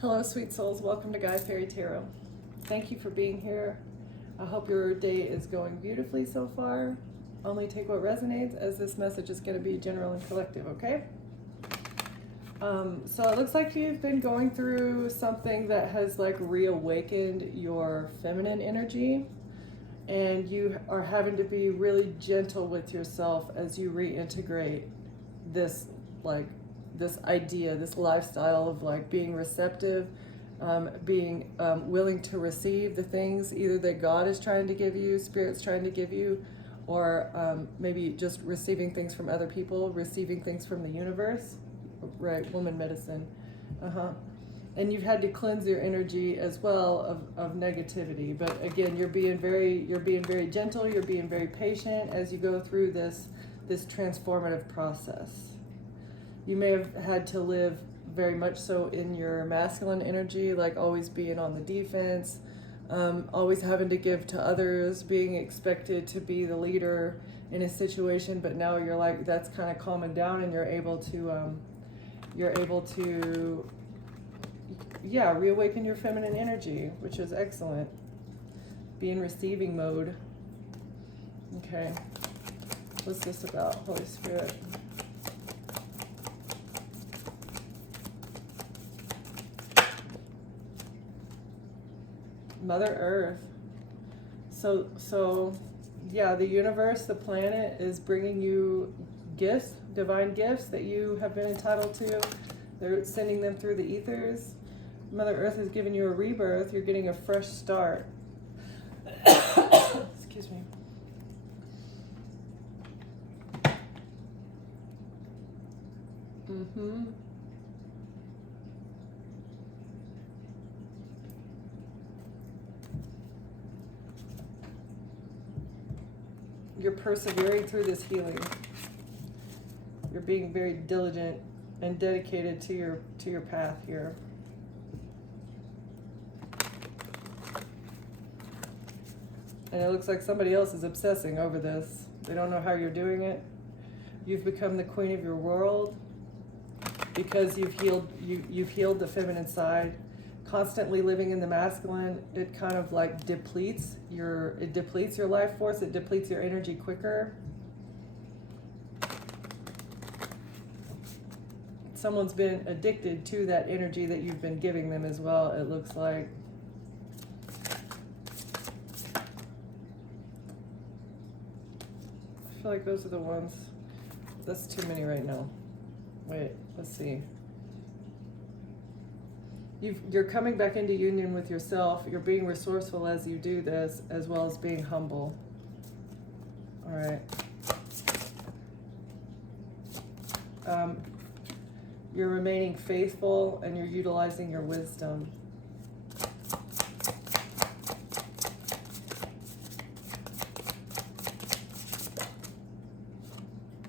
Hello, sweet souls. Welcome to Guy Fairy Tarot. Thank you for being here. I hope your day is going beautifully so far. Only take what resonates, as this message is going to be general and collective, okay? So it looks like you've been going through something that has like reawakened your feminine energy, and you are having to be really gentle with yourself as you reintegrate this this idea, this lifestyle of like being receptive, being willing to receive the things either that God is trying to give you, Spirit's trying to give you, or maybe just receiving things from other people, receiving things from the universe, right? Woman medicine. And you've had to cleanse your energy as well of negativity. But again, you're being very gentle, you're being very patient as you go through this transformative process. You may have had to live very much so in your masculine energy, like always being on the defense, always having to give to others, being expected to be the leader in a situation. But now you're like, that's kind of calming down, and you're able to reawaken your feminine energy, which is excellent. Be in receiving mode. Okay, what's this about, Holy Spirit? Mother Earth. So yeah, the universe, the planet is bringing you gifts, divine gifts that you have been entitled to. They're sending them through the ethers. Mother Earth has given you a rebirth. You're getting a fresh start. Excuse me. You're persevering through this healing. You're being very diligent and dedicated to your path here. And it looks like somebody else is obsessing over this. They don't know how you're doing it. You've become the queen of your world because you've healed the feminine side. Constantly living in the masculine, it kind of like depletes your life force, it depletes your energy quicker. Someone's been addicted to that energy that you've been giving them as well, it looks like. I feel like those are the ones. That's too many right now. Wait, let's see. You're coming back into union with yourself. You're being resourceful as you do this, as well as being humble. All right. You're remaining faithful, and you're utilizing your wisdom.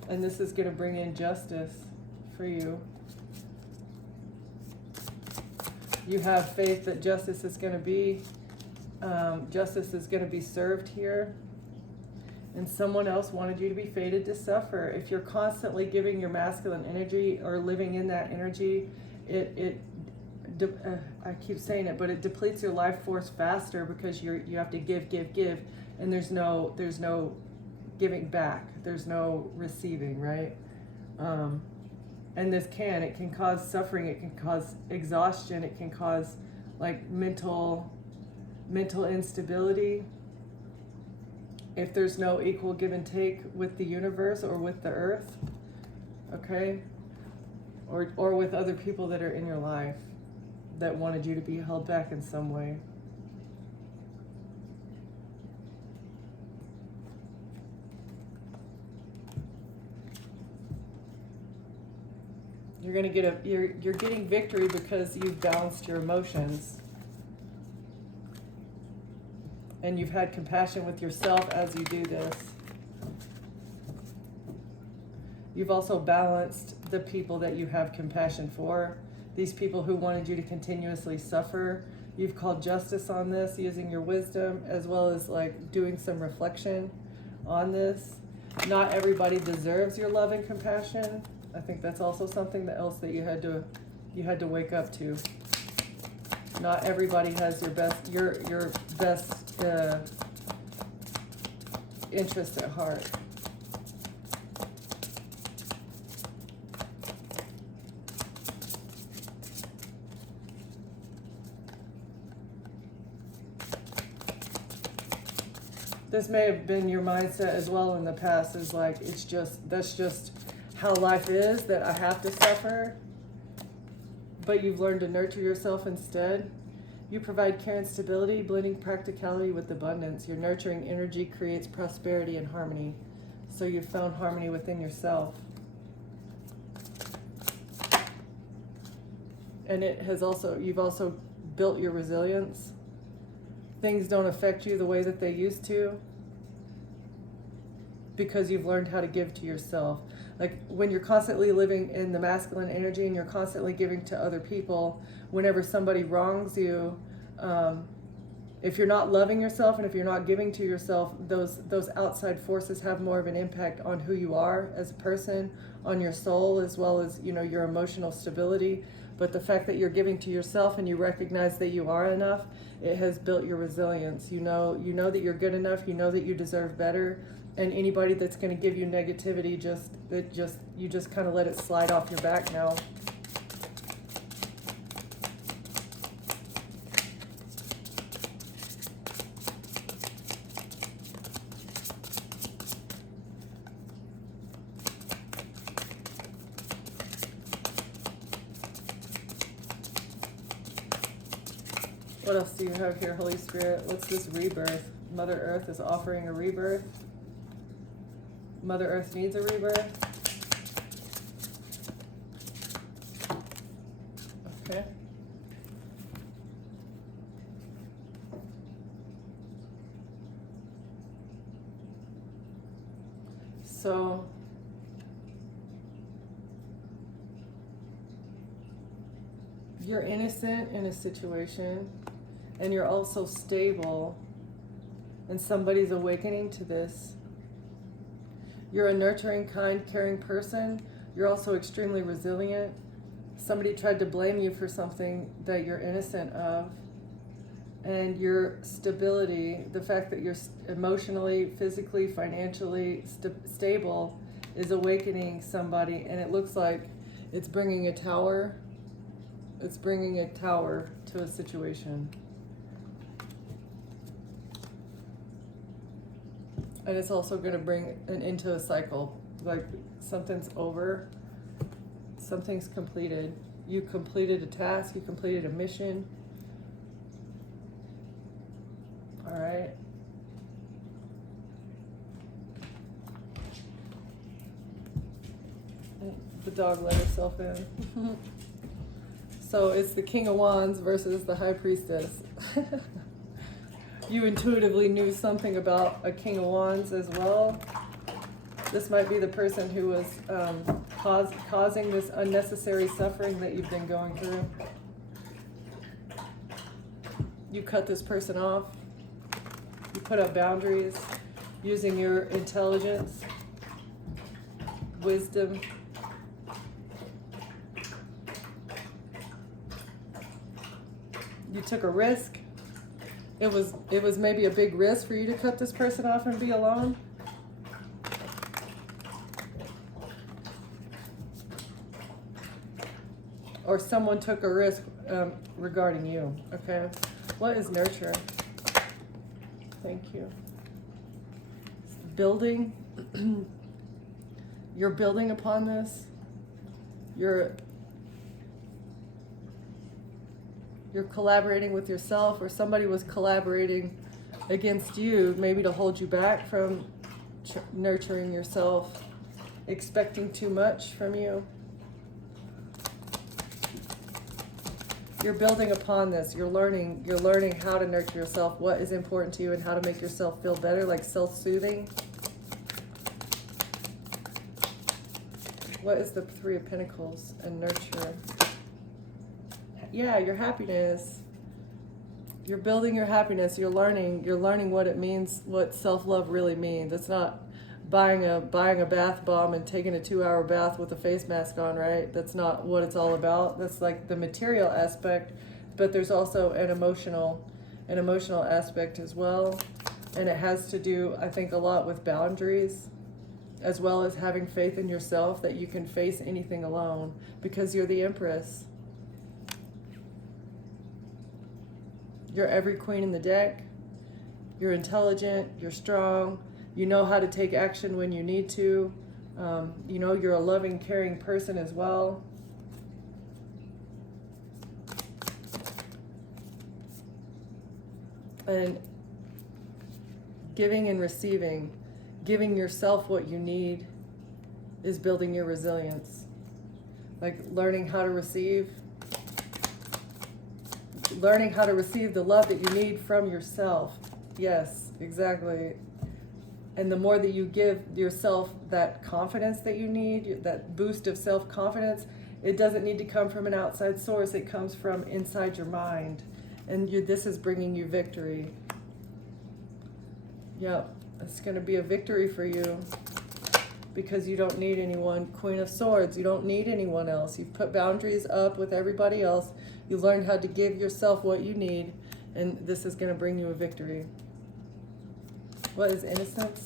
And this is going to bring in justice for you. You have faith that justice is going to be served here. And someone else wanted you to be fated to suffer. If you're constantly giving your masculine energy or living in that energy, I keep saying it, but it depletes your life force faster because you have to give, and there's no giving back. There's no receiving, right? And it can cause suffering, it can cause exhaustion, it can cause like mental instability if there's no equal give and take with the universe or with the earth, okay? Or with other people that are in your life that wanted you to be held back in some way. You're getting victory because you've balanced your emotions. And you've had compassion with yourself as you do this. You've also balanced the people that you have compassion for. These people who wanted you to continuously suffer. You've called justice on this using your wisdom, as well as like doing some reflection on this. Not everybody deserves your love and compassion. I think that's also something else that you had to wake up to. Not everybody has your best interest at heart. This may have been your mindset as well in the past, is like, that's just how life is, that I have to suffer. But you've learned to nurture yourself instead. You provide care and stability, blending practicality with abundance. Your nurturing energy creates prosperity and harmony. So you've found harmony within yourself. And you've also built your resilience. Things don't affect you the way that they used to, because you've learned how to give to yourself. Like when you're constantly living in the masculine energy and you're constantly giving to other people, whenever somebody wrongs you, if you're not loving yourself and if you're not giving to yourself, those outside forces have more of an impact on who you are as a person, on your soul, as well as, your emotional stability. But the fact that you're giving to yourself and you recognize that you are enough, it has built your resilience. You know that you're good enough. You know that you deserve better. And anybody that's going to give you negativity, you just kind of let it slide off your back now. What else do you have here, Holy Spirit? What's this rebirth? Mother Earth is offering a rebirth. Mother Earth needs a rebirth. Okay. So you're innocent in a situation, and you're also stable, and somebody's awakening to this. You're a nurturing, kind, caring person. You're also extremely resilient. Somebody tried to blame you for something that you're innocent of. And your stability, the fact that you're emotionally, physically, financially stable, is awakening somebody. And it looks like it's bringing a tower. It's bringing a tower to a situation. And it's also going to bring an into a cycle. Like something's over, something's completed. You completed a task, you completed a mission. All right. The dog let herself in. So it's the King of Wands versus the High Priestess. You intuitively knew something about a King of Wands as well. This might be the person who was causing this unnecessary suffering that you've been going through. You cut this person off. You put up boundaries using your intelligence, wisdom. You took a risk. It was maybe a big risk for you to cut this person off and be alone. Or someone took a risk regarding you, okay? What is nurture? Thank you. Building. You're building upon this. You're collaborating with yourself, or somebody was collaborating against you, maybe to hold you back from nurturing yourself, expecting too much from you. You're building upon this. You're learning how to nurture yourself, what is important to you, and how to make yourself feel better, like self-soothing. What is the Three of Pentacles and nurture? Yeah, your happiness. You're building your happiness. You're learning what it means, what self-love really means. It's not buying a bath bomb and taking a 2-hour bath with a face mask on, right? That's not what it's all about. That's like the material aspect. but there's also an emotional aspect as well. And it has to do, I think, a lot with boundaries, as well as having faith in yourself that you can face anything alone, because you're the Empress. You're every queen in the deck. You're intelligent, you're strong, you know how to take action when you need to. You're a loving, caring person as well. And giving and receiving, giving yourself what you need is building your resilience. Like learning how to receive the love that you need from yourself. Yes, exactly. And the more that you give yourself that confidence that you need, that boost of self-confidence, it doesn't need to come from an outside source. It comes from inside your mind. And this is bringing you victory. Yep, it's going to be a victory for you, because you don't need anyone. Queen of Swords, you don't need anyone else. You've put boundaries up with everybody else. You learned how to give yourself what you need, and this is going to bring you a victory. What is innocence?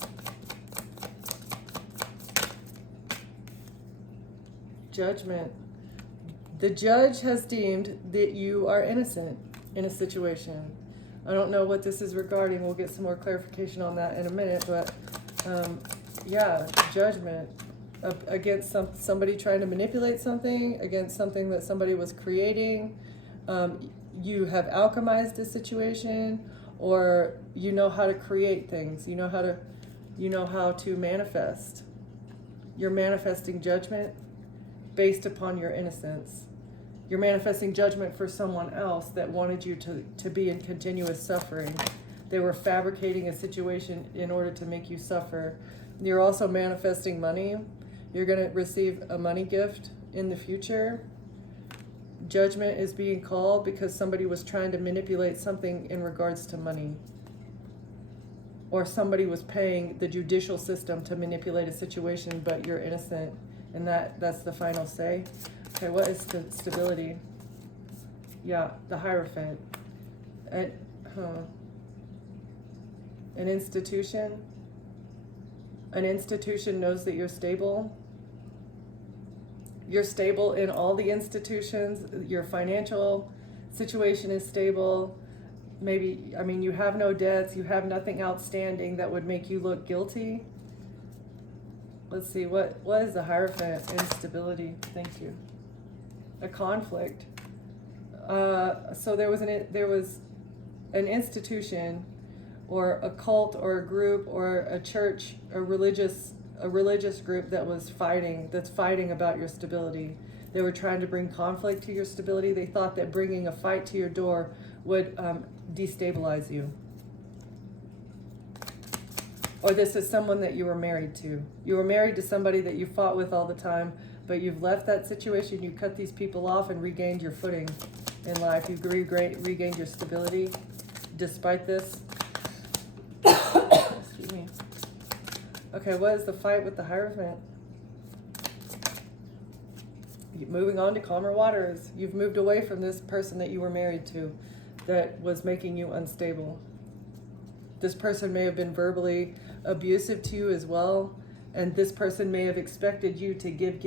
Judgment. The judge has deemed that you are innocent in a situation. I don't know what this is regarding. We'll get some more clarification on that in a minute, but judgment against somebody trying to manipulate something, against something that somebody was creating. You have alchemized a situation, or you know how to create things. You know how to manifest. You're manifesting judgment based upon your innocence. You're manifesting judgment for someone else that wanted you to be in continuous suffering. They were fabricating a situation in order to make you suffer. You're also manifesting money. You're going to receive a money gift in the future. Judgment is being called because somebody was trying to manipulate something in regards to money. Or somebody was paying the judicial system to manipulate a situation, but you're innocent. And that's the final say. Okay, what is stability? Yeah, the Hierophant. An institution. An institution knows that you're stable. You're stable in all the institutions. Your financial situation is stable. You have no debts. You have nothing outstanding that would make you look guilty. Let's see, what is the Hierophant? Instability. Thank you. A conflict. So there was an institution, or a cult, or a group, or a church, a religious group that's fighting about your stability. They were trying to bring conflict to your stability. They thought that bringing a fight to your door would destabilize you. Or this is someone that you were married to. You were married to somebody that you fought with all the time, but you've left that situation. You cut these people off and regained your footing in life. You've regained your stability despite this. Excuse me. Okay, what is the fight with the Hierophant? Moving on to calmer waters. You've moved away from this person that you were married to that was making you unstable. This person may have been verbally abusive to you as well, and this person may have expected you to give,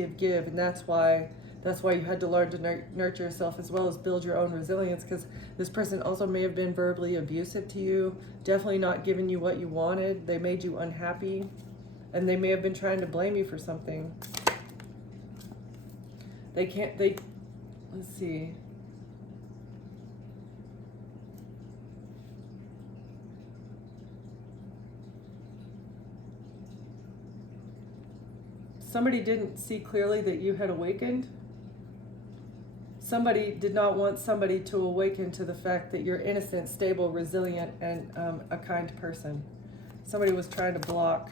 and that's why you had to learn to nurture yourself as well as build your own resilience, because this person also may have been verbally abusive to you, definitely not giving you what you wanted. They made you unhappy, and they may have been trying to blame you for something. Let's see. Somebody didn't see clearly that you had awakened. Somebody did not want somebody to awaken to the fact that you're innocent, stable, resilient, and a kind person. Somebody was trying to block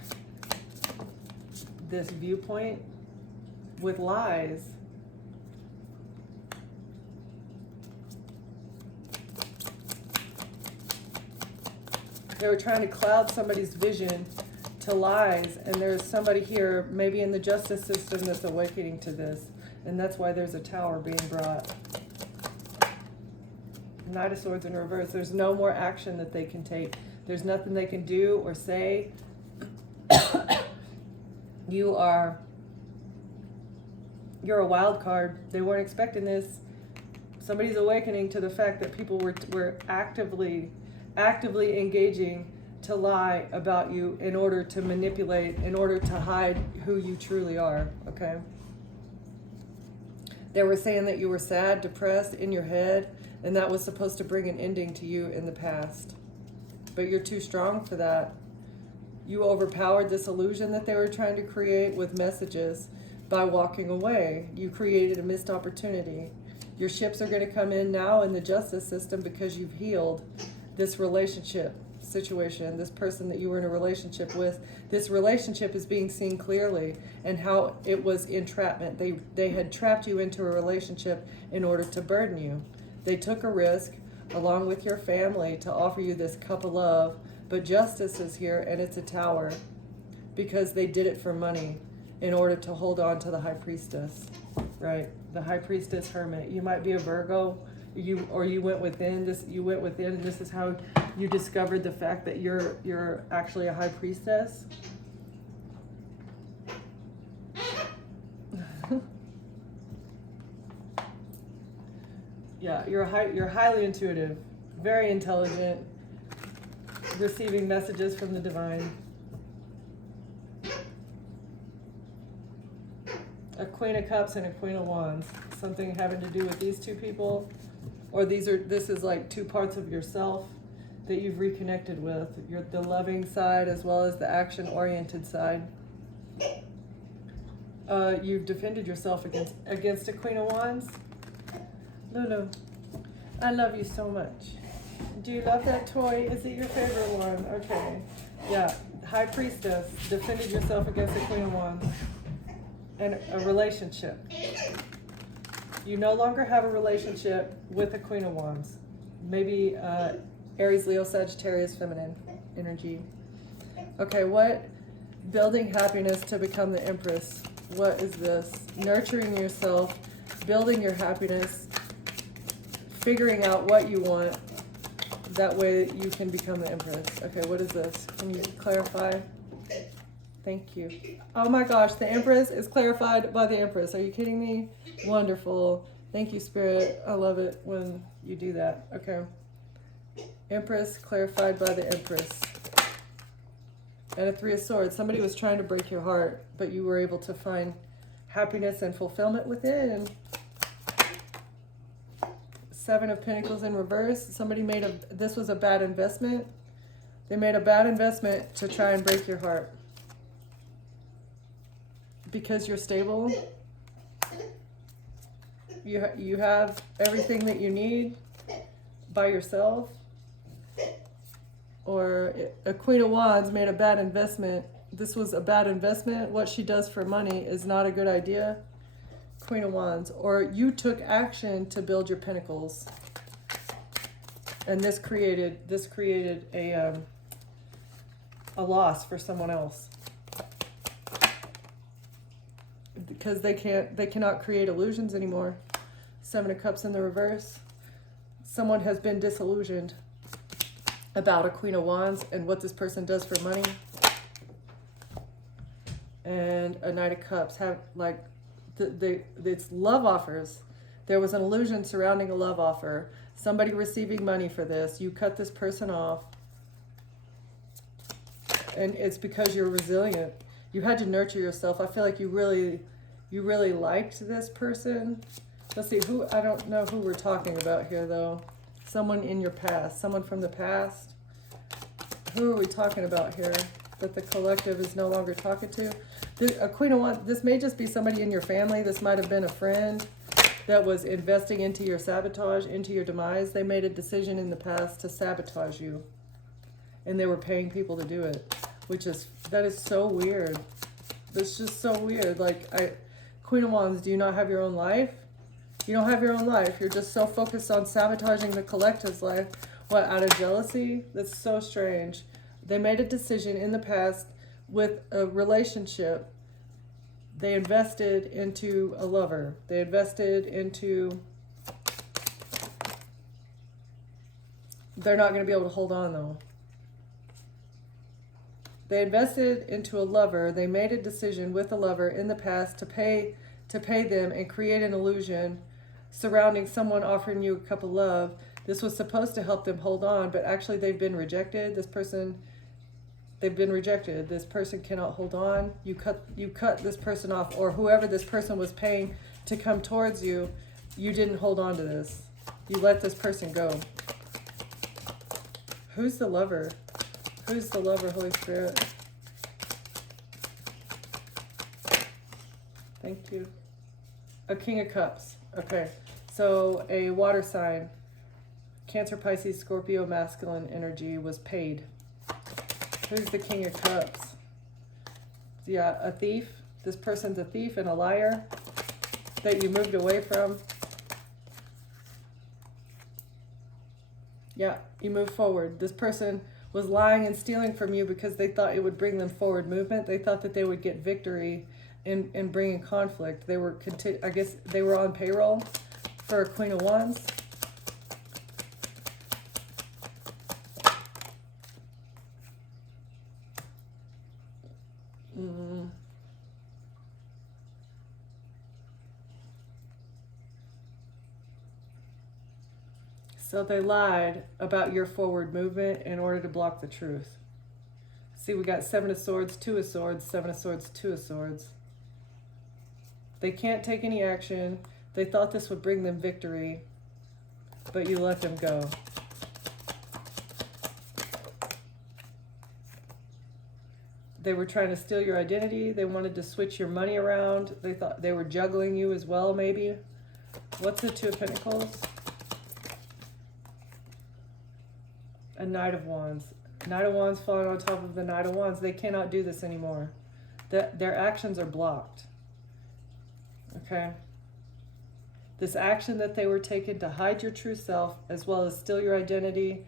this viewpoint with lies. They were trying to cloud somebody's vision to lies, and there's somebody here, maybe in the justice system, that's awakening to this, and that's why there's a tower being brought. Knight of Swords in reverse. There's no more action that they can take. There's nothing they can do or say. You're a wild card. They weren't expecting this. Somebody's awakening to the fact that people were actively engaging to lie about you in order to manipulate, in order to hide who you truly are, okay? They were saying that you were sad, depressed, in your head, and that was supposed to bring an ending to you in the past. But you're too strong for that. You overpowered this illusion that they were trying to create with messages by walking away. You created a missed opportunity. Your ships are going to come in now in the justice system because you've healed this relationship situation, this person that you were in a relationship with. This relationship is being seen clearly, and how it was entrapment. They had trapped you into a relationship in order to burden you. They took a risk along with your family to offer you this cup of love, but justice is here, and it's a tower, because they did it for money in order to hold on to the High Priestess, right? The High Priestess Hermit. You might be a Virgo, you went within this. You went within. This is how you discovered the fact that you're actually a High Priestess. Yeah, you're highly intuitive, very intelligent, receiving messages from the divine. A Queen of Cups and a Queen of Wands. Something having to do with these two people, or this is like two parts of yourself that you've reconnected with. The loving side as well as the action-oriented side. You've defended yourself against a Queen of Wands. Lulu, I love you so much. Do you love that toy? Is it your favorite one? Okay. Yeah, High Priestess, defended yourself against a Queen of Wands. And a relationship. You no longer have a relationship with a Queen of Wands. Maybe Aries, Leo, Sagittarius, feminine energy. Okay, what? Building happiness to become the Empress. What is this? Nurturing yourself, building your happiness, figuring out what you want. That way you can become the Empress. Okay, what is this? Can you clarify? Thank you. Oh my gosh, the Empress is clarified by the Empress. Are you kidding me? Wonderful. Thank you, Spirit. I love it when you do that. Okay. Empress clarified by the Empress. And a Three of Swords. Somebody was trying to break your heart, but you were able to find happiness and fulfillment within. Seven of Pentacles in reverse. Somebody this was a bad investment. They made a bad investment to try and break your heart. Because you're stable. You have everything that you need by yourself. Or a Queen of Wands made a bad investment. This was a bad investment. What she does for money is not a good idea. Queen of Wands. Or you took action to build your pentacles. And this created a loss for someone else. Because they cannot create illusions anymore. Seven of Cups in the reverse. Someone has been disillusioned about a Queen of Wands and what this person does for money. And a Knight of Cups have like it's love offers. There was an illusion surrounding a love offer. Somebody receiving money for this. You cut this person off. And it's because you're resilient. You had to nurture yourself. I feel like you really liked this person. Let's see, I don't know who we're talking about here though. Someone in your past, someone from the past. Who are we talking about here that the collective is no longer talking to? A Queen of Wands, this may just be somebody in your family. This might have been a friend that was investing into your sabotage, into your demise. They made a decision in the past to sabotage you. And they were paying people to do it, that is so weird. That's just so weird. Like, Queen of Wands, do you not have your own life? You don't have your own life. You're just so focused on sabotaging the collective's life. What, out of jealousy? That's so strange. They made a decision in the past with a relationship. They invested into a lover. They invested into They're not going to be able to hold on though. They invested into a lover. They made a decision with a lover in the past to pay them and create an illusion surrounding someone offering you a cup of love. This was supposed to help them hold on, but actually they've been rejected. They've been rejected. This person cannot hold on. You cut this person off, or whoever this person was paying to come towards you, you didn't hold on to this. You let this person go. Who's the lover? Who's the lover, Holy Spirit? Thank you. A King of Cups. Okay. So a water sign, Cancer, Pisces, Scorpio, masculine energy was paid. Who's the King of Cups? Yeah, a thief. This person's a thief and a liar that you moved away from. Yeah, you move forward. This person was lying and stealing from you because they thought it would bring them forward movement. They thought that they would get victory in bringing conflict. They were, I guess they were on payroll for a Queen of Wands. So they lied about your forward movement in order to block the truth. See, we got 7 of Swords, 2 of Swords, 7 of Swords, 2 of Swords. They can't take any action. They thought this would bring them victory, but you let them go. They were trying to steal your identity. They wanted to switch your money around. They thought they were juggling you as well, maybe. What's the 2 of Pentacles? A Knight of Wands. Knight of Wands falling on top of the Knight of Wands. They cannot do this anymore. Their actions are blocked. Okay? This action that they were taking to hide your true self, as well as steal your identity,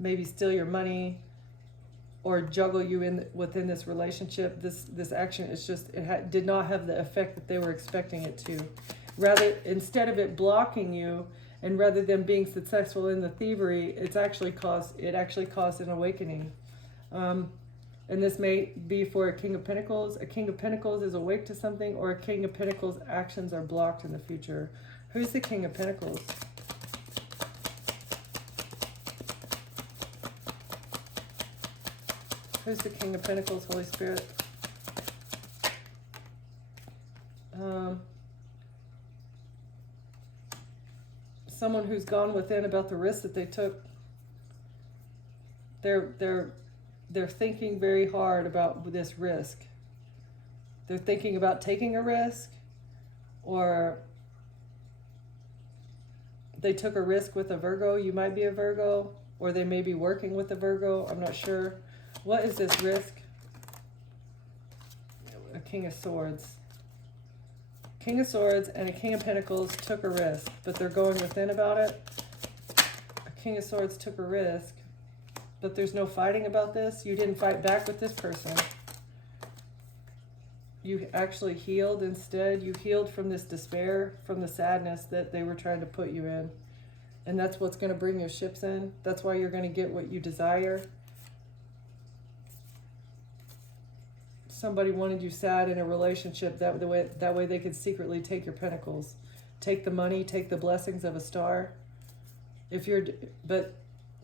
maybe steal your money, or juggle you within this relationship, this action is just, did not have the effect that they were expecting it to. Rather, instead of it blocking you, and rather than being successful in the thievery, it actually caused an awakening. And this may be for a King of Pentacles. A King of Pentacles is awake to something, or a King of Pentacles actions are blocked in the future. Who's the King of Pentacles? Who's the King of Pentacles, Holy Spirit? Someone who's gone within about the risk that they took. They're thinking very hard about this risk. They're thinking about taking a risk, or they took a risk with a Virgo. You might be a Virgo, or they may be working with a Virgo. I'm not sure. What is this risk? A King of Swords. King of Swords and a King of Pentacles took a risk, but they're going within about it. A King of Swords took a risk, but there's no fighting about this. You didn't fight back with this person. You actually healed instead. You healed from this despair, from the sadness that they were trying to put you in. And that's what's going to bring your ships in. That's why you're going to get what you desire. Somebody wanted you sad in a relationship, that way they could secretly take your pentacles, take the money, take the blessings of a star. But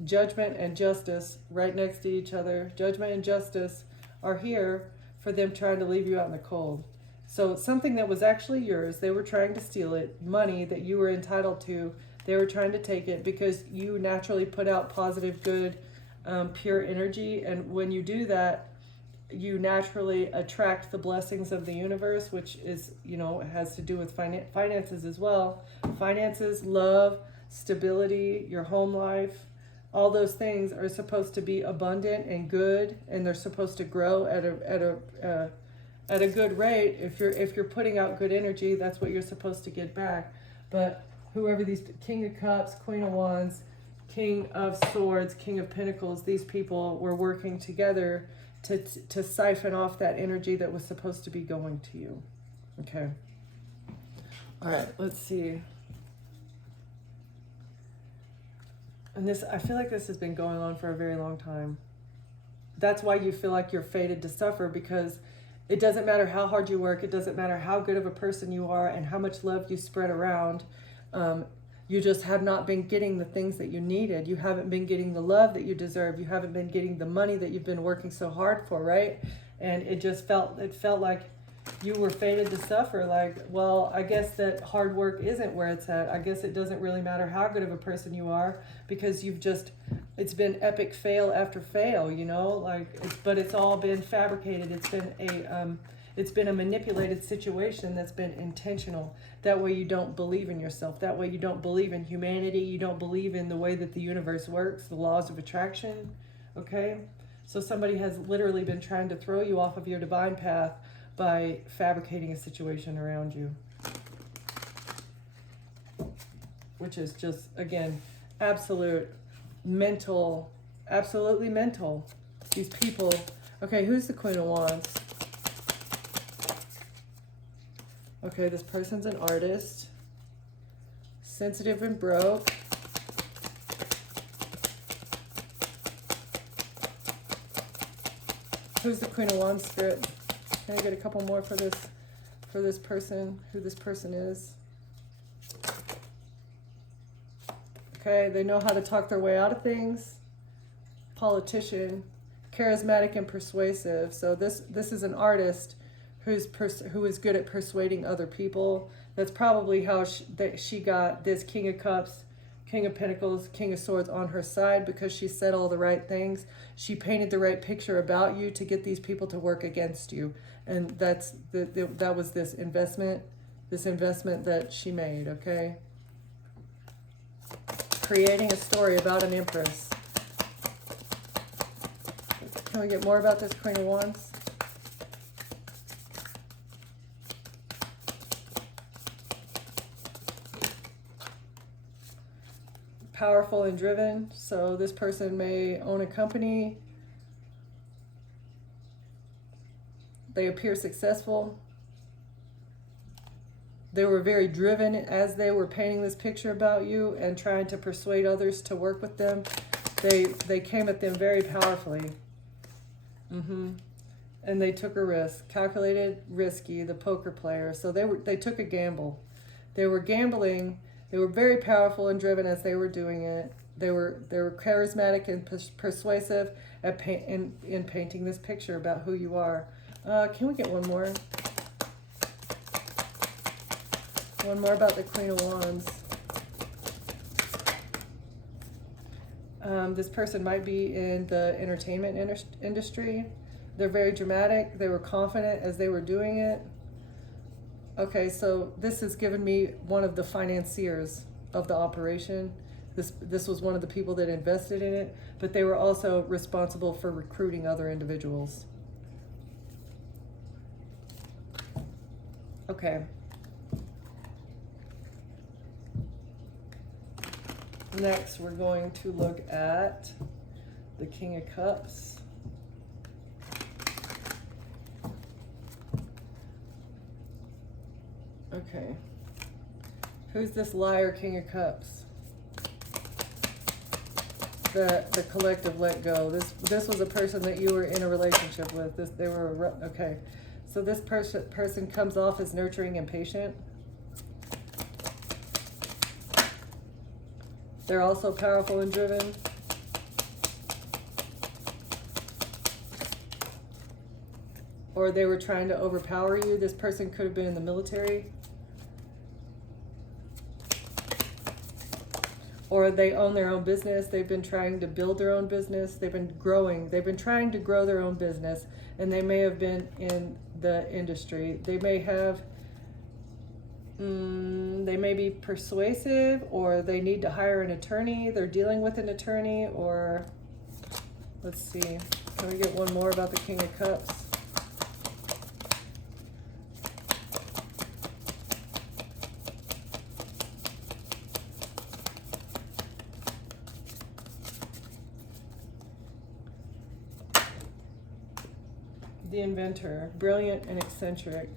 judgment and justice right next to each other, judgment and justice are here for them trying to leave you out in the cold. So something that was actually yours, they were trying to steal it. Money that you were entitled to, they were trying to take it because you naturally put out positive, good, pure energy. And when you do that, you naturally attract the blessings of the universe, which is, has to do with finances as well. Finances, love, stability, your home life, all those things are supposed to be abundant and good, and they're supposed to grow at a good rate. If you're putting out good energy, that's what you're supposed to get back. But whoever these King of Cups, Queen of Wands, King of Swords, King of Pentacles, these people were working together to siphon off that energy that was supposed to be going to you. Okay. All right, let's see. And this, I feel like this has been going on for a very long time. That's why you feel like you're fated to suffer, because it doesn't matter how hard you work, it doesn't matter how good of a person you are and how much love you spread around. You just have not been getting the things that you needed. You haven't been getting the love that you deserve. You haven't been getting the money that you've been working so hard for, right? And it felt like you were fated to suffer. Like, well, I guess that hard work isn't where it's at. I guess it doesn't really matter how good of a person you are, because it's been epic fail after fail, you know, like, but it's all been fabricated. It's been a manipulated situation that's been intentional. That way you don't believe in yourself. That way you don't believe in humanity. You don't believe in the way that the universe works, the laws of attraction, okay? So somebody has literally been trying to throw you off of your divine path by fabricating a situation around you. Which is just, again, absolutely mental. These people. Okay, who's the Queen of Wands? Okay, this person's an artist. Sensitive and broke. Who's the Queen of Wands, Spirit? Can I get a couple more for this person, who this person is? Okay, they know how to talk their way out of things. Politician, charismatic and persuasive. So this is an artist who is good at persuading other people. That's probably how she got this King of Cups, King of Pentacles, King of Swords on her side, because she said all the right things. She painted the right picture about you to get these people to work against you. And that was this investment that she made, okay? Creating a story about an empress. Can we get more about this Queen of Wands? Powerful and driven. So this person may own a company. They appear successful. They were very driven as they were painting this picture about you and trying to persuade others to work with them. They came at them very powerfully. And they took a risk. Calculated, risky, the poker player. So they took a gamble. They were gambling. They were very powerful and driven as they were doing it. They were charismatic and persuasive in painting this picture about who you are. Can we get one more? One more about the Queen of Wands. This person might be in the entertainment industry. They're very dramatic. They were confident as they were doing it. Okay, so this has given me one of the financiers of the operation. This was one of the people that invested in it, but they were also responsible for recruiting other individuals. Okay. Next, we're going to look at the King of Cups. Okay. Who's this liar King of Cups? The collective let go. This was a person that you were in a relationship with. Okay. So this person comes off as nurturing and patient. They're also powerful and driven. Or they were trying to overpower you. This person could have been in the military. Or they own their own business. They've been trying to build their own business. They've been growing. They've been trying to grow their own business. And they may have been in the industry. They may have, they may be persuasive, or they need to hire an attorney. They're dealing with an attorney, or let's see. Can we get one more about the King of Cups? The inventor, brilliant and eccentric.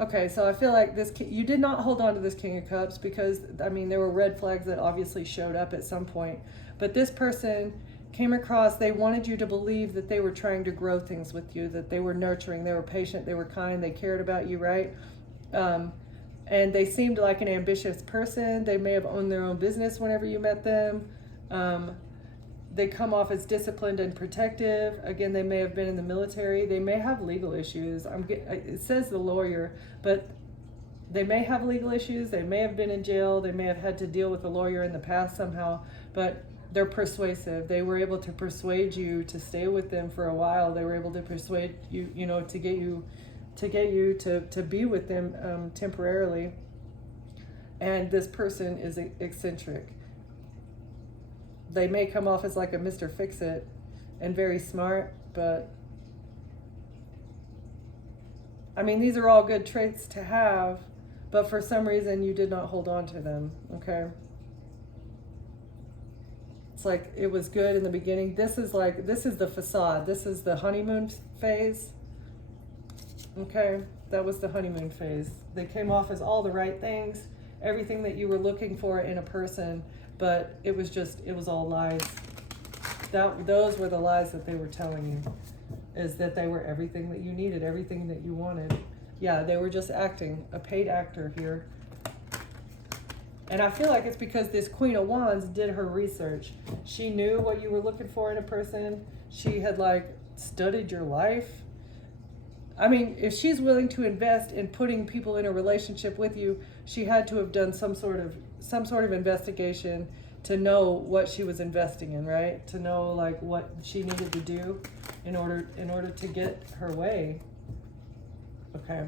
Okay, so I feel like you did not hold on to this King of Cups because, I mean, there were red flags that obviously showed up at some point. But this person came across, they wanted you to believe that they were trying to grow things with you, that they were nurturing, they were patient, they were kind, they cared about you, right? And they seemed like an ambitious person. They may have owned their own business whenever you met them. They come off as disciplined and protective. Again, they may have been in the military. They may have legal issues. It says the lawyer, but they may have legal issues. They may have been in jail. They may have had to deal with a lawyer in the past somehow, but they're persuasive. They were able to persuade you to stay with them for a while. They were able to persuade you, to get you to be with them temporarily. And this person is eccentric. They may come off as like a Mr. Fix-It and very smart, but I mean, these are all good traits to have, but for some reason you did not hold on to them, okay? It's like it was good in the beginning. This is the facade. This is the honeymoon phase, okay? That was the honeymoon phase. They came off as all the right things, everything that you were looking for in a person, but it was all lies. Those were the lies that they were telling you, is that they were everything that you needed, everything that you wanted. Yeah, they were just acting, a paid actor here. And I feel like it's because this Queen of Wands did her research. She knew what you were looking for in a person. She had studied your life. I mean, if she's willing to invest in putting people in a relationship with you, she had to have done some sort of investigation to know what she was investing in, right? To know what she needed to do in order to get her way. Okay.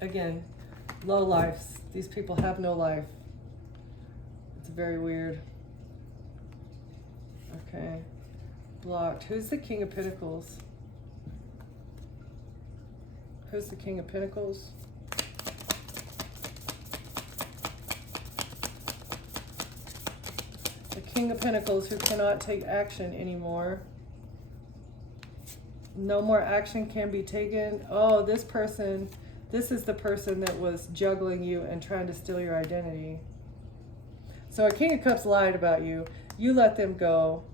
Again, low lives. These people have no life. It's very weird. Okay. Blocked. Who's the King of Pentacles? Who's the King of Pentacles? The King of Pentacles who cannot take action anymore. No more action can be taken. Oh, this is the person that was juggling you and trying to steal your identity. So a King of Cups lied about you. You let them go.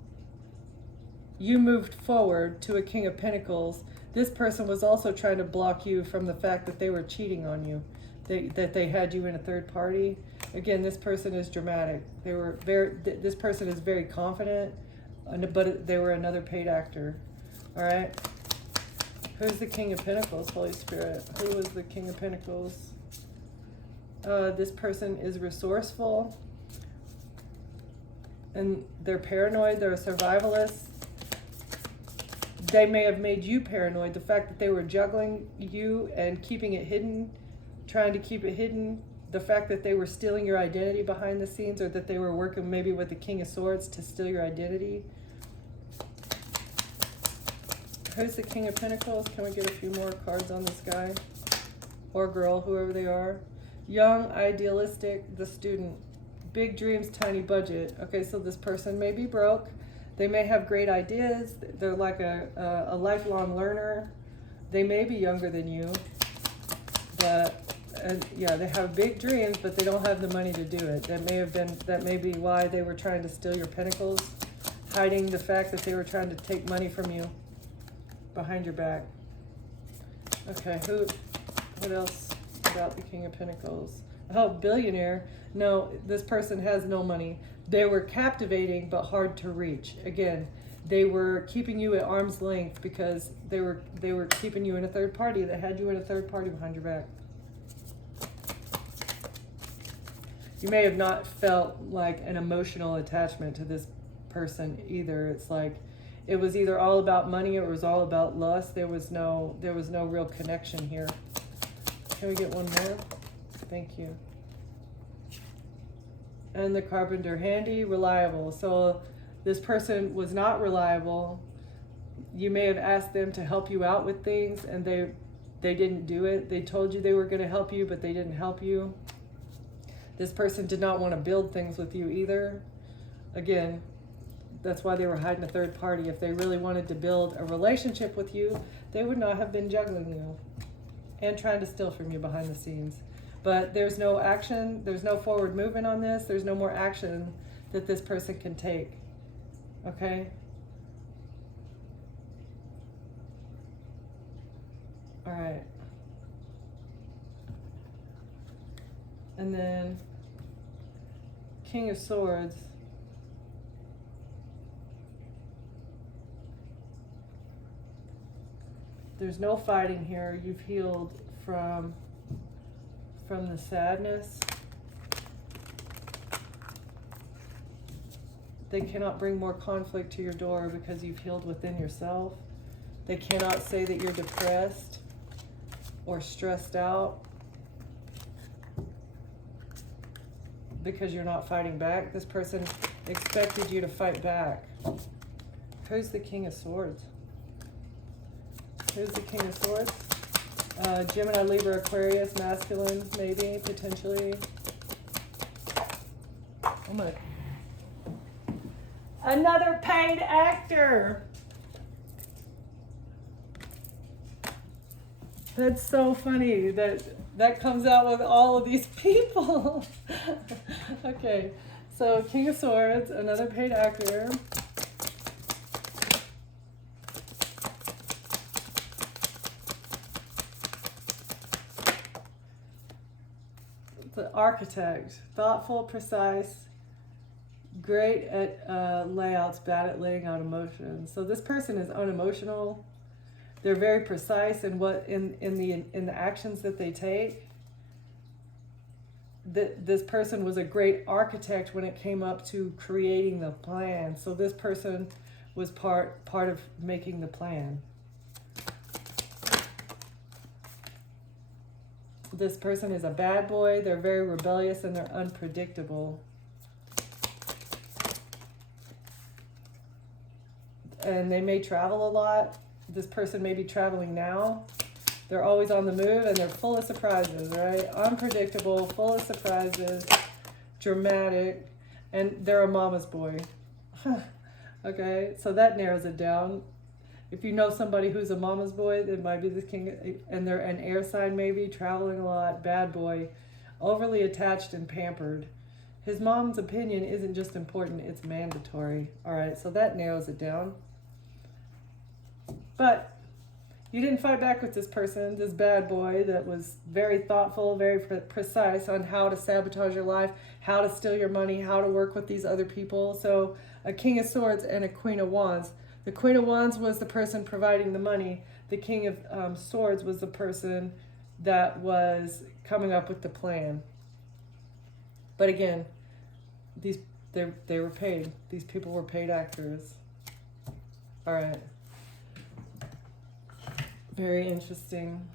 You moved forward to a King of Pentacles. This person was also trying to block you from the fact that they were cheating on you, that they had you in a third party. Again, this person is dramatic. This person is very confident, but they were another paid actor. All right. Who's the King of Pentacles, Holy Spirit? Who was the King of Pentacles? This person is resourceful, and they're paranoid. They're a survivalist. They may have made you paranoid. The fact that they were juggling you and keeping it hidden, trying to keep it hidden. The fact that they were stealing your identity behind the scenes, or that they were working maybe with the King of Swords to steal your identity. Who's the King of Pentacles? Can we get a few more cards on this guy or girl, whoever they are? Young, idealistic, the student. Big dreams, tiny budget. Okay, so this person may be broke. They may have great ideas. They're like a lifelong learner. They may be younger than you, but yeah, they have big dreams, but they don't have the money to do it. That may be why they were trying to steal your pentacles, hiding the fact that they were trying to take money from you behind your back. Okay, what else about the King of Pentacles? Oh, billionaire. No, this person has no money. They were captivating but hard to reach. Again, they were keeping you at arm's length because they were keeping you in a third party that had you in a third party behind your back. You may have not felt like an emotional attachment to this person either. It's like it was either all about money or it was all about lust. There was no real connection here. Can we get one more? Thank you. And the Carpenter, handy, reliable. So this person was not reliable. You may have asked them to help you out with things and they didn't do it. They told you they were going to help you, but they didn't help you. This person did not want to build things with you either. Again, That's why they were hiding a third party. If they really wanted to build a relationship with you, they would not have been juggling you and trying to steal from you behind the scenes. But there's no action, there's no forward movement on this, there's no more action that this person can take. Okay? All right. And then King of Swords. There's no fighting here. You've healed from the sadness. They cannot bring more conflict to your door because you've healed within yourself. They cannot say that you're depressed or stressed out because you're not fighting back. This person expected you to fight back. Who's the King of Swords? Who's the King of Swords? Gemini, Libra, Aquarius, masculine, maybe, potentially. Oh my. Another paid actor. That's so funny that comes out with all of these people. Okay, so King of Swords, another paid actor. The architect, thoughtful, precise, great at layouts, bad at laying out emotions. So this person is unemotional. They're very precise in what in the actions that they take. This person was a great architect when it came up to creating the plan. So this person was part of making the plan. This person is a bad boy. They're very rebellious and they're unpredictable. And they may travel a lot. This person may be traveling now. They're always on the move and they're full of surprises, right? Unpredictable, full of surprises, dramatic, and they're a mama's boy. Okay, so that narrows it down. If you know somebody who's a mama's boy, it might be the king, and they're an air sign maybe, traveling a lot, bad boy, overly attached and pampered. His mom's opinion isn't just important, it's mandatory. All right, so that narrows it down. But you didn't fight back with this person, this bad boy that was very thoughtful, very precise on how to sabotage your life, how to steal your money, how to work with these other people. So a King of Swords and a Queen of Wands. The Queen of Wands was the person providing the money. The King of Swords was the person that was coming up with the plan. But again, they were paid. These people were paid actors. All right. Very interesting.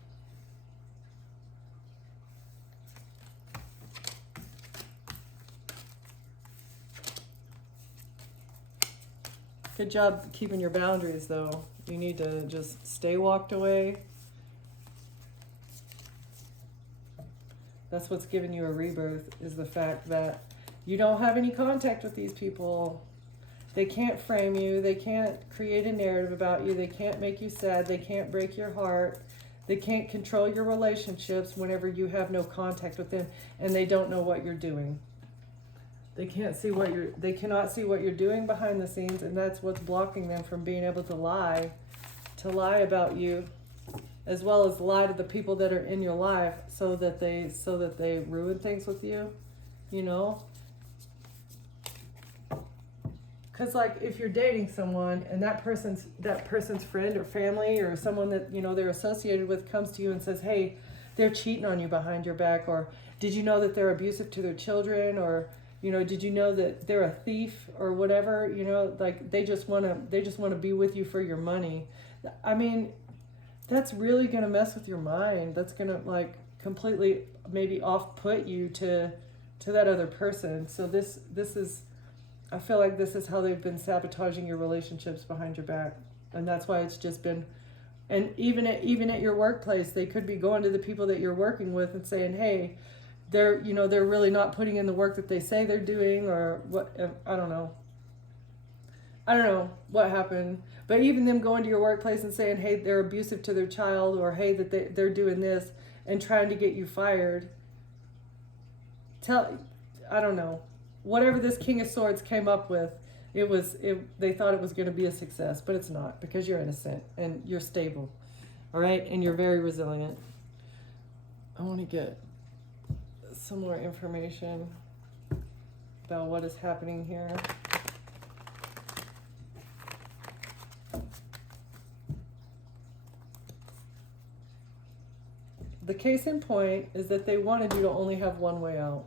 Good job keeping your boundaries, though. You need to just stay walked away. That's what's giving you a rebirth, is the fact that you don't have any contact with these people. They can't frame you. They can't create a narrative about you. They can't make you sad. They can't break your heart. They can't control your relationships whenever you have no contact with them and they don't know what you're doing. They cannot see what you're doing behind the scenes, and that's what's blocking them from being able to lie about you, as well as lie to the people that are in your life so that they ruin things with you, you know? Because like if you're dating someone and that person's friend or family or someone that, you know, they're associated with comes to you and says, hey, they're cheating on you behind your back, or did you know that they're abusive to their children, or, you know, did you know that they're a thief or whatever, you know, like they just want to be with you for your money. I mean, that's really going to mess with your mind. That's going to like completely maybe off-put you to that other person. So this is, I feel like this is how they've been sabotaging your relationships behind your back. And that's why it's just been, and even at your workplace, they could be going to the people that you're working with and saying, hey, they're really not putting in the work that they say they're doing, or what, I don't know. I don't know what happened, but even them going to your workplace and saying, hey, they're abusive to their child, or hey, that they're doing this and trying to get you fired. I don't know. Whatever this King of Swords came up with, they thought it was going to be a success, but it's not, because you're innocent and you're stable. All right? And you're very resilient. I want to get some more information about what is happening here. The case in point is that they wanted you to only have one way out.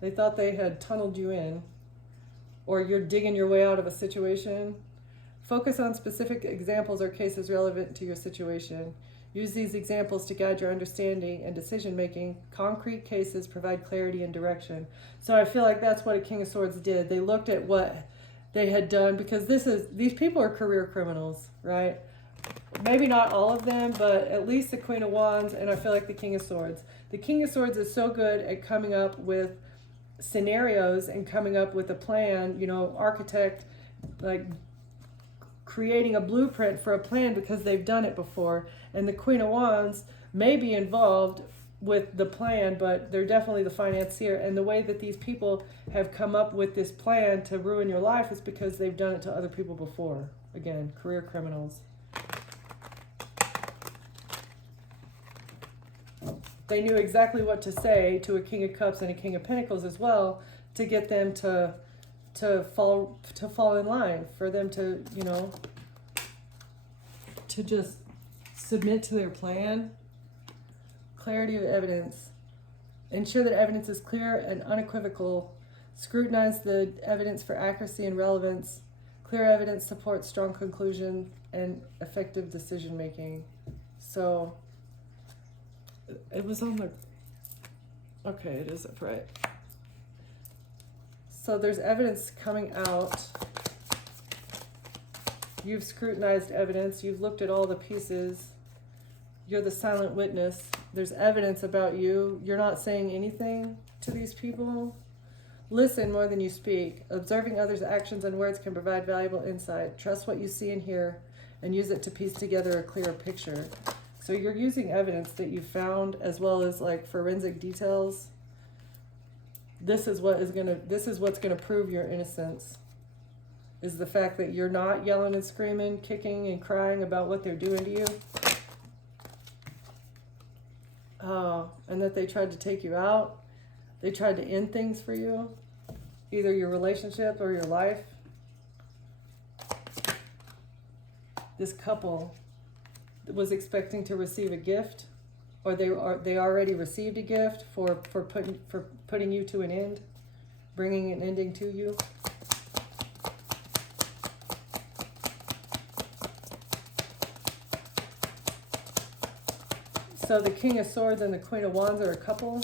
They thought they had tunneled you in, or you're digging your way out of a situation. Focus on specific examples or cases relevant to your situation. Use these examples to guide your understanding and decision making. Concrete cases provide clarity and direction. So I feel like that's what a King of Swords did. They looked at what they had done, because these people are career criminals, right? Maybe not all of them, but at least the Queen of Wands, and I feel like the King of Swords. The King of Swords is so good at coming up with scenarios and coming up with a plan, architect, like creating a blueprint for a plan because they've done it before. And the Queen of Wands may be involved with the plan, but they're definitely the financier. And the way that these people have come up with this plan to ruin your life is because they've done it to other people before. Again, career criminals. They knew exactly what to say to a King of Cups and a King of Pentacles as well, to get them to fall in line, for them to, to just submit to their plan. Clarity of evidence. Ensure that evidence is clear and unequivocal. Scrutinize the evidence for accuracy and relevance. Clear evidence supports strong conclusion and effective decision making. So it was on the, okay, it is right. So there's evidence coming out. You've scrutinized evidence. You've looked at all the pieces. You're the silent witness. There's evidence about you. You're not saying anything to these people. Listen more than you speak. Observing others' actions and words can provide valuable insight. Trust what you see and hear and use it to piece together a clearer picture. So you're using evidence that you found, as well as like forensic details. This is what's gonna prove your innocence, is the fact that you're not yelling and screaming, kicking and crying about what they're doing to you. And that they tried to take you out. They tried to end things for you, either your relationship or your life. This couple was expecting to receive a gift, or they already received a gift for putting you to an end, bringing an ending to you. So the King of Swords and the Queen of Wands are a couple.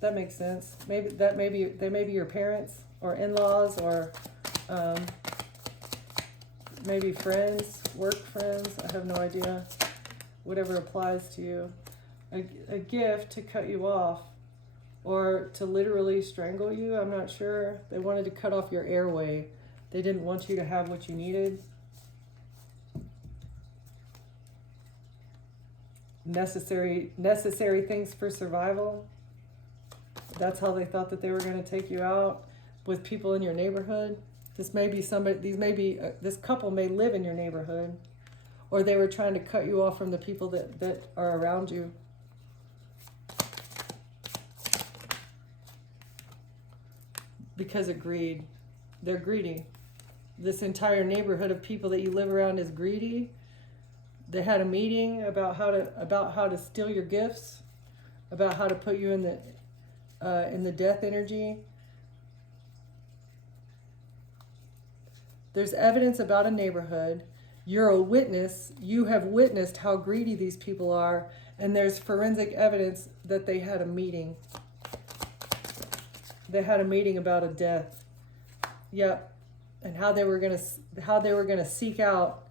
That makes sense. They may be your parents or in-laws, or maybe friends, work friends. I have no idea. Whatever applies to you. A gift to cut you off, or to literally strangle you. I'm not sure. They wanted to cut off your airway. They didn't want you to have what you needed. Necessary things for survival. That's how they thought that they were going to take you out, with people in your neighborhood. This couple may live in your neighborhood, or they were trying to cut you off from the people that are around you. Because of greed. They're greedy. This entire neighborhood of people that you live around is greedy. They had a meeting about how to steal your gifts, about how to put you in the death energy. There's evidence about a neighborhood. You're a witness. You have witnessed how greedy these people are, and there's forensic evidence that they had a meeting. They had a meeting about a death. Yep, and how they were gonna seek out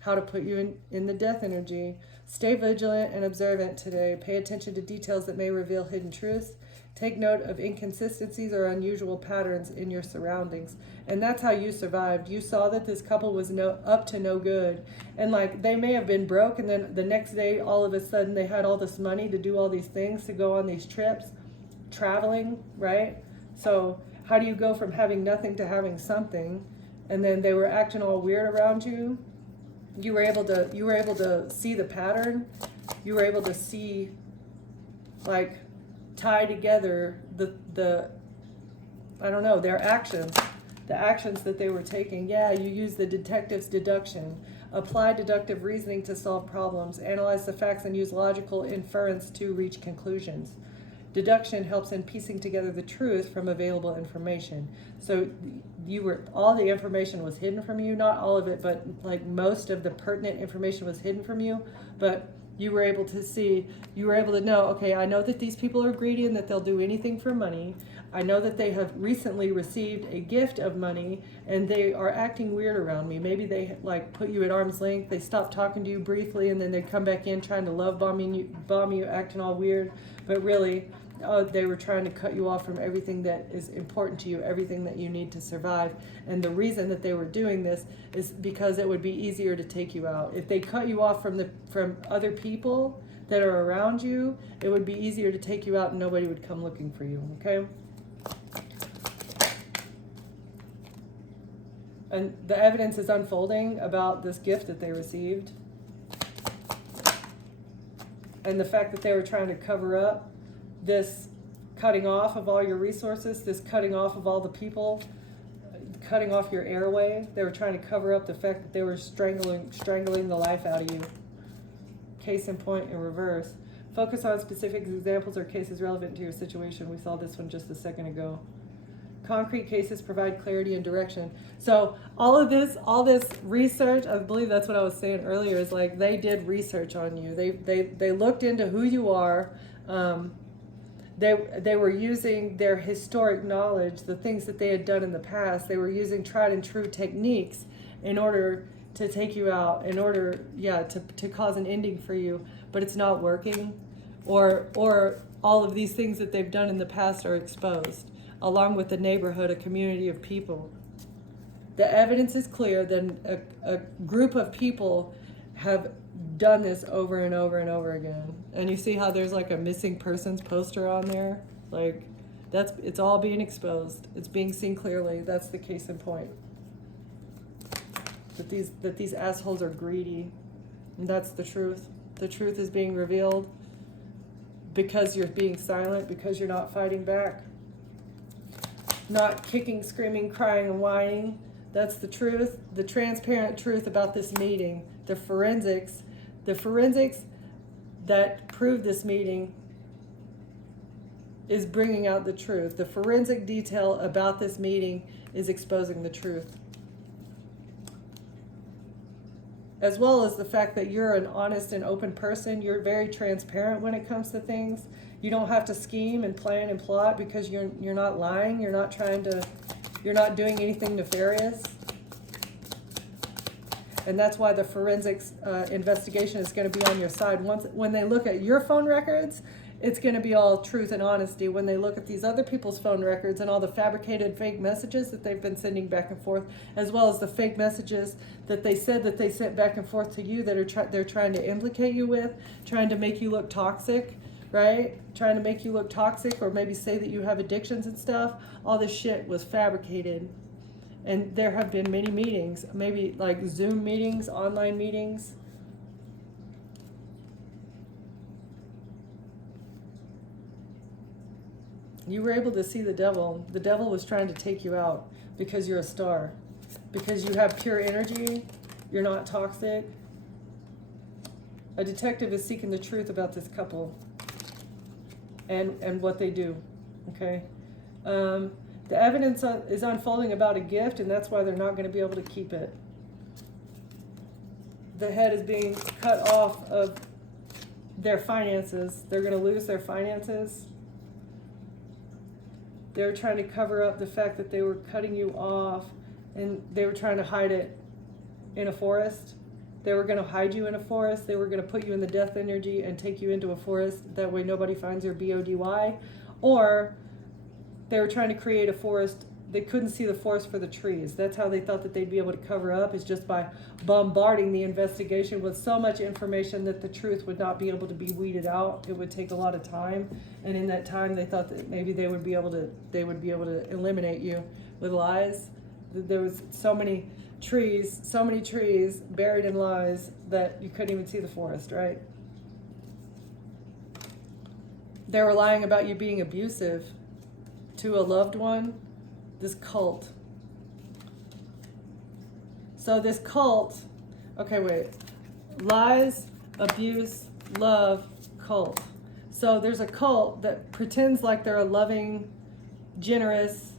how to put you in the death energy. Stay vigilant and observant today. Pay attention to details that may reveal hidden truths. Take note of inconsistencies or unusual patterns in your surroundings. And that's how you survived. You saw that this couple was up to no good. And like they may have been broke, and then the next day, all of a sudden, they had all this money to do all these things, to go on these trips, traveling, right? So how do you go from having nothing to having something? And then they were acting all weird around you. You were able to see the pattern. You were able to see, like, tie together the I don't know, their actions, the actions that they were taking. Yeah, you use the detective's deduction. Apply deductive reasoning to solve problems. Analyze the facts and use logical inference to reach conclusions. Deduction helps in piecing together the truth from available information. So all the information was hidden from you, not all of it, but like most of the pertinent information was hidden from you, but you were able to know, okay, I know that these people are greedy and that they'll do anything for money. I know that they have recently received a gift of money and they are acting weird around me. Maybe they like put you at arm's length, they stop talking to you briefly, and then they come back in trying to love bomb you, acting all weird. But really, they were trying to cut you off from everything that is important to you, everything that you need to survive. And the reason that they were doing this is because it would be easier to take you out. If they cut you off from other people that are around you, it would be easier to take you out and nobody would come looking for you, okay? And the evidence is unfolding about this gift that they received. And the fact that they were trying to cover up this cutting off of all your resources, this cutting off of all the people, cutting off your airway. They were trying to cover up the fact that they were strangling the life out of you. Case in point in reverse. Focus on specific examples or cases relevant to your situation. We saw this one just a second ago. Concrete cases provide clarity and direction. So all this research, I believe that's what I was saying earlier, is like they did research on you. They looked into who you are. They were using their historic knowledge, the things that they had done in the past. They were using tried and true techniques in order to take you out, in order, to cause an ending for you. But it's not working, or all of these things that they've done in the past are exposed, along with the neighborhood, a community of people. The evidence is clear that a group of people have done this over and over and over again. And you see how there's like a missing persons poster on there? Like, it's all being exposed. It's being seen clearly. That's the case in point. That these assholes are greedy. And that's the truth. The truth is being revealed because you're being silent, because you're not fighting back. Not kicking, screaming, crying, and whining. That's the truth. The transparent truth about this meeting. The forensics that proved this meeting is bringing out the truth. The forensic detail about this meeting is exposing the truth. As well as the fact that you're an honest and open person. You're very transparent when it comes to things. You don't have to scheme and plan and plot because you're not lying. You're not doing anything nefarious. And that's why the forensics investigation is going to be on your side. When they look at your phone records, it's going to be all truth and honesty. When they look at these other people's phone records and all the fabricated fake messages that they've been sending back and forth, as well as the fake messages that they said that they sent back and forth to you that they're trying to implicate you with, trying to make you look toxic, right? Trying to make you look toxic, or maybe say that you have addictions and stuff. All this shit was fabricated. And there have been many meetings, maybe like Zoom meetings, online meetings. You were able to see the devil. The devil was trying to take you out because you're a star. Because you have pure energy. You're not toxic. A detective is seeking the truth about this couple and what they do. Okay? The evidence is unfolding about a gift, and that's why they're not going to be able to keep it. The head is being cut off of their finances. They're going to lose their finances. They were trying to cover up the fact that they were cutting you off, and they were trying to hide it in a forest. They were going to hide you in a forest. They were going to put you in the death energy and take you into a forest. That way nobody finds your BODY. or they were trying to create a forest. They couldn't see the forest for the trees. That's how they thought that they'd be able to cover up, is just by bombarding the investigation with so much information that the truth would not be able to be weeded out. It would take a lot of time, and in that time, they thought that maybe they would be able to eliminate you with lies. There was so many trees buried in lies that you couldn't even see the forest, right? They were lying about you being abusive to a loved one. This cult. So this cult, okay, wait. Lies, abuse, love, cult. So there's a cult that pretends like they're a loving, generous,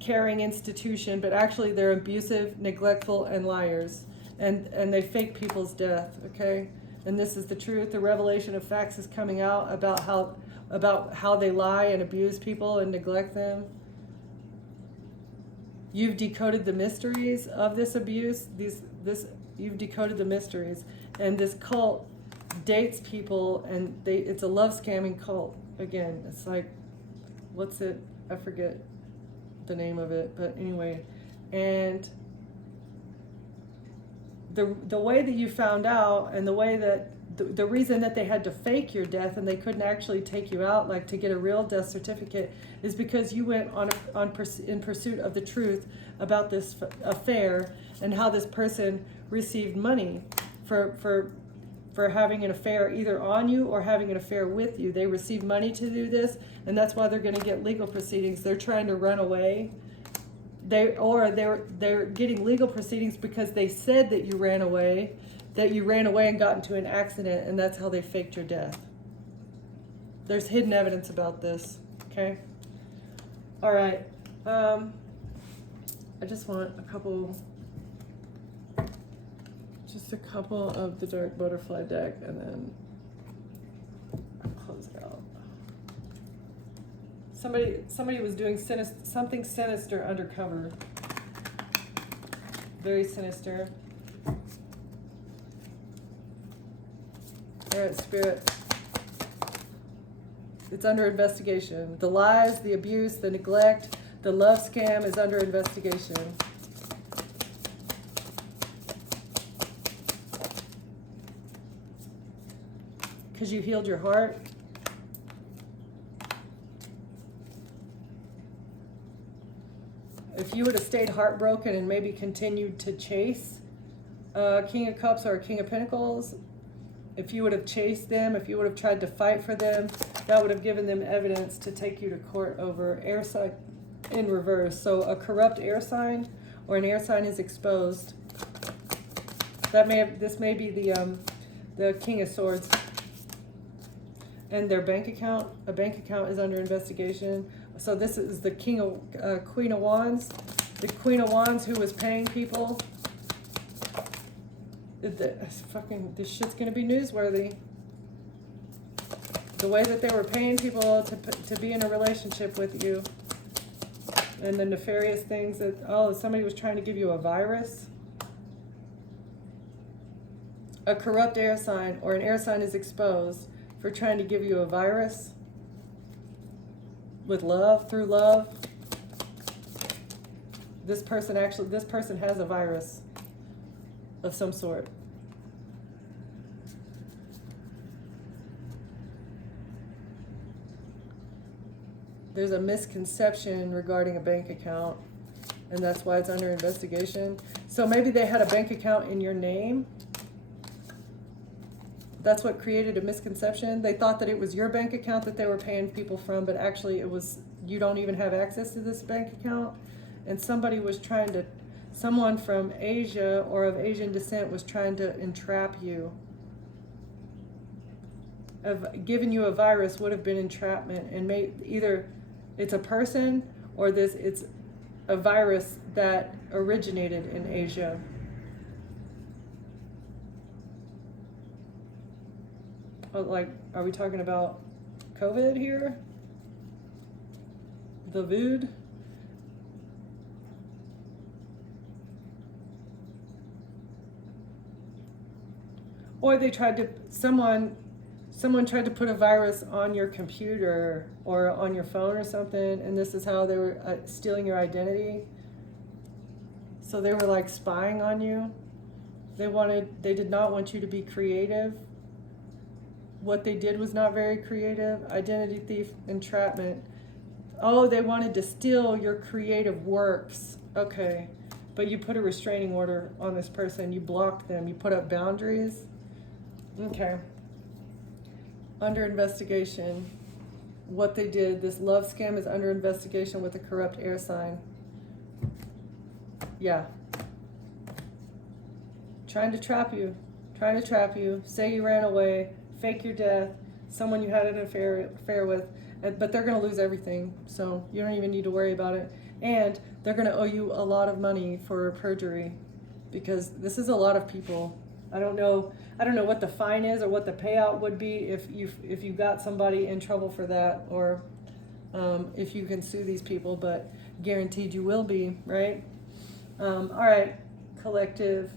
caring institution, but actually they're abusive, neglectful, and liars. And they fake people's death, okay? And this is the truth. The revelation of facts is coming out about how they lie and abuse people and neglect them. You've decoded the mysteries of this abuse. You've decoded the mysteries, and this cult dates people, and it's a love scamming cult. Again, it's like, what's it? I forget the name of it, but anyway, and the way that you found out, and the way that the reason that they had to fake your death and they couldn't actually take you out, like to get a real death certificate, is because you went in pursuit of the truth about this affair, and how this person received money for having an affair either on you or having an affair with you. They received money to do this, and that's why they're going to get legal proceedings. They're trying to run away. They're getting legal proceedings because they said that you ran away and got into an accident, and that's how they faked your death. There's hidden evidence about this, okay? All right. I just want a couple of the Dark Butterfly deck, and then I'll close it out. Somebody was doing something sinister undercover. Very sinister. All right, Spirit. It's under investigation. The lies, the abuse, the neglect, the love scam is under investigation. Because you healed your heart. If you would have stayed heartbroken and maybe continued to chase King of Cups or King of Pentacles, if you would have chased them, if you would have tried to fight for them, that would have given them evidence to take you to court over. Air sign in reverse. So a corrupt air sign or an air sign is exposed. This may be the King of Swords. And their bank account, a bank account is under investigation. So this is the Queen of Wands. The Queen of Wands who was paying people. This shit's gonna be newsworthy. The way that they were paying people to be in a relationship with you. And the nefarious things that, somebody was trying to give you a virus. A corrupt air sign or an air sign is exposed for trying to give you a virus with love, through love. This person has a virus of some sort. There's a misconception regarding a bank account, and that's why it's under investigation. So maybe they had a bank account in your name. That's what created a misconception. They thought that it was your bank account that they were paying people from, but actually it was, you don't even have access to this bank account. And someone from Asia or of Asian descent was trying to entrap you. Giving you a virus would have been entrapment, and either it's a person or it's a virus that originated in Asia. Like, are we talking about COVID here? The vood? Or they tried to, someone tried to put a virus on your computer or on your phone or something, and this is how they were stealing your identity. So they were like spying on you. They did not want you to be creative. What they did was not very creative. Identity thief, entrapment. Oh, they wanted to steal your creative works. Okay. But you put a restraining order on this person. You blocked them. You put up boundaries. Okay. Under investigation. What they did, this love scam is under investigation with a corrupt air sign. Yeah. Trying to trap you. Trying to trap you. Say you ran away. Fake your death. Someone you had an affair with. But they're going to lose everything. So you don't even need to worry about it. And they're going to owe you a lot of money for perjury. Because this is a lot of people. I don't know what the fine is or what the payout would be if you got somebody in trouble for that, or if you can sue these people, but guaranteed you will be, right? All right, collective.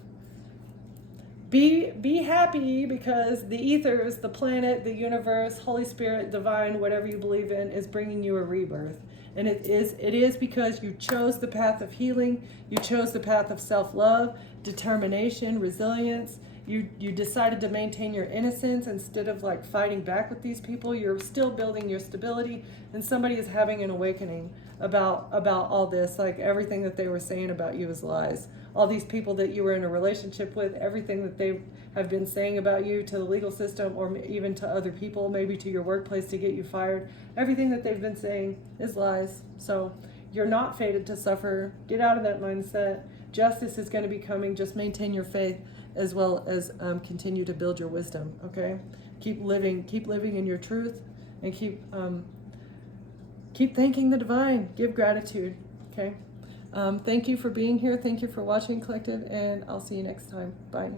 Be happy, because the ethers, the planet, the universe, Holy Spirit, divine, whatever you believe in, is bringing you a rebirth. And it is because you chose the path of healing. You chose the path of self-love, determination, resilience. You decided to maintain your innocence instead of like fighting back with these people. You're still building your stability, and somebody is having an awakening about all this. Like everything that they were saying about you is lies. All these people that you were in a relationship with, everything that they have been saying about you to the legal system, or even to other people, maybe to your workplace to get you fired, everything that they've been saying is lies. So you're not fated to suffer. Get out of that mindset. Justice is going to be coming. Just maintain your faith, as well as continue to build your wisdom. Okay, keep living in your truth, and keep thanking the divine. Give gratitude. Okay. Thank you for being here. Thank you for watching, collective, and I'll see you next time. Bye.